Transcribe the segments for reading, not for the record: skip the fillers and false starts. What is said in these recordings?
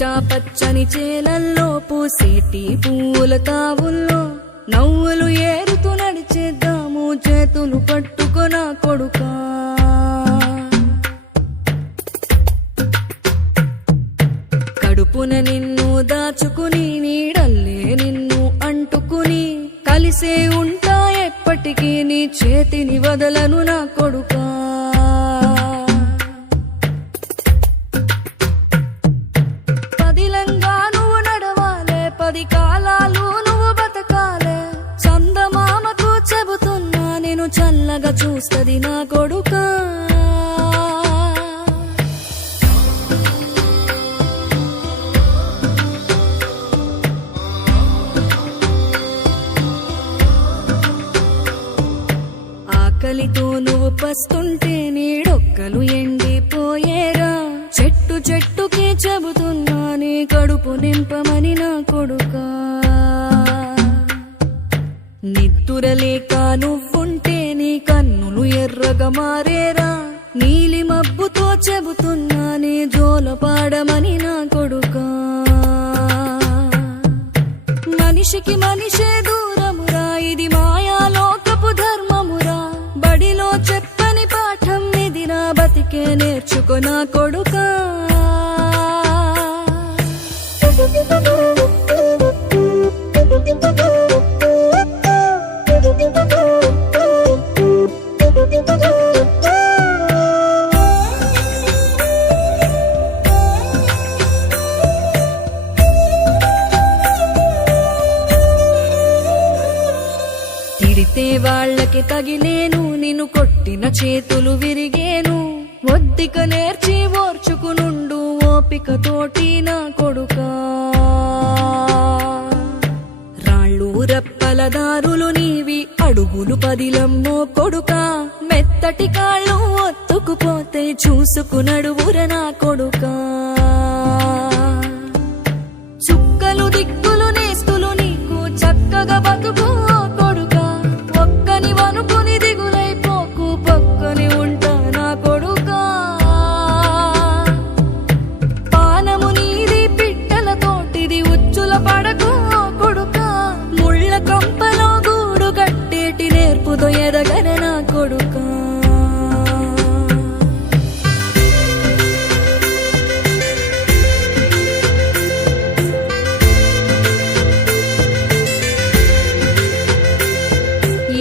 పచ్చా పచ్చని చేలల్లో పూసేటి పూల తావుల్లో నవ్వులు ఏరుతూ నడిచేద్దాము చేతులు పట్టుకొన కొడుకా. కడుపున నిన్ను దాచుకుని నీడల్లే నిన్ను అంటుకుని కలిసే ఉంటా ఎప్పటికీ నీ చేతిని వదలను నా కొడుకా. పదిలంగా నువ్వు నడవాలే, 10 కాలాలు నువ్వు బతకాలే. చందమామకు చెబుతున్నా నేను చల్లగా చూస్తది నా కొడుకా. ఆకలితో నువ్వు పస్తుంటే నీడొక్కలు ఎండిపోయేరా. చెట్టు చెట్టుకి చెబుతున్నా నీ కడుపు నింపమని నా కొడుకా. నిద్దురలేక నువ్వుంటే నీ కన్నులు ఎర్రగా మారేరా. నీలి మబ్బుతో చెబుతున్నా నీ జోల పాడమని నా కొడుకా. మనిషికి మనిషే దూరమురా, ఇది మాయాలోకపు ధర్మమురా. బడిలో చెప్పని పాఠం ఇది, నా బతికే నేర్చుకో నా కొడుకా. తిడితే వాళ్ళకి తగిలేను, నిన్ను కొట్టిన చేతులు విరిగేను. ఒద్దిక నేర్చి ఓర్చుకునుండు ఓపిక తోటి నా కొడుకా. రాళ్ళు రప్పల దారులు నీవి, అడుగులు పదిలమ్మో కొడుకా. మెత్తటి కాళ్ళు ఒత్తుకుపోతే చూసుకునడువుర నా కొడుకా. చుక్కలు దిక్కులు నేస్తులు నీకు చక్కగా బతుకు కొడుకా. ఒక్కని వనుకుని దిగులైపోకు, పక్కని ఉంటా నా కొడుకా. పానము నీది పిట్టల తోటిది, ఉచ్చుల పడకు కొడుకా. ముళ్ళ కంపలో గూడు కట్టేటి నేర్పుతో ఎదగన నా కొడుకా.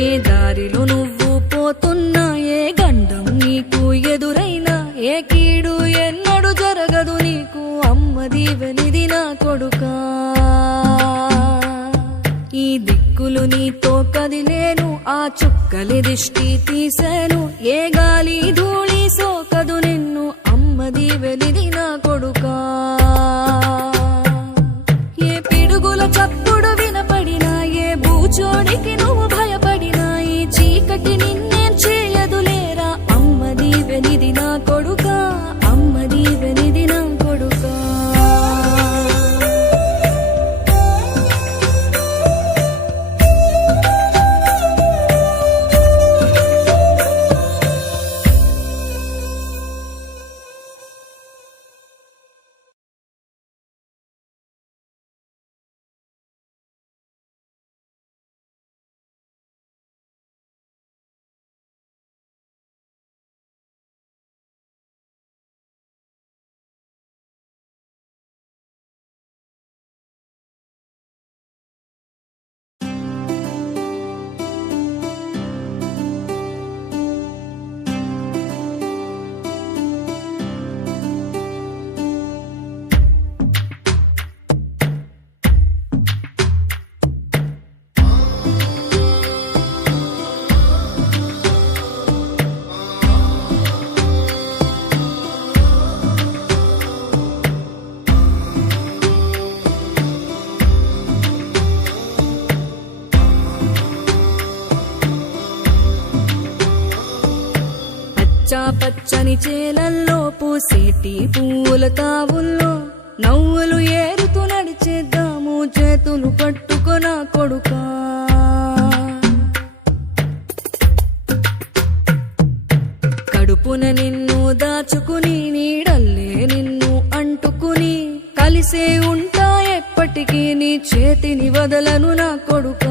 ఏ దారిలో నువ్వు పోతున్నా, ఏ గండం నీకు ఎదురైనా, ఏ కీడు ఎన్నడు జరగదు నీకు అమ్మ దీవెనిది నా కొడుకా. ఈ దిక్కులు నీతో కదిలేను, ఆ చుక్కలి దిష్టి తీశాను. ఏ గాలి ధూళి సోకదు నిన్ను అమ్మ దీవెనిది నా కొడుకా. ఏ పిడుగుల చప్పుడు వినపడినా, ఏ బూచోడికి నువ్వు భయపడినా, ఈ చీకటి నిన్నేం చేయదులేరా అమ్మ దీవెనిది నా కొడుకా. అమ్మ దీవెనిది నా కొడుకా. పచ్చా పచ్చని చేలల్లో పూసేటి పూల తావుల్లో నవ్వులు ఏరుతూ నడిచేద్దాము చేతులు పట్టుకొన కొడుకా. కడుపున నిన్ను దాచుకుని నీడల్లే నిన్ను అంటుకుని కలిసి కలిసే ఉంటా ఎప్పటికీ నీ చేతిని వదలను నా కొడుకా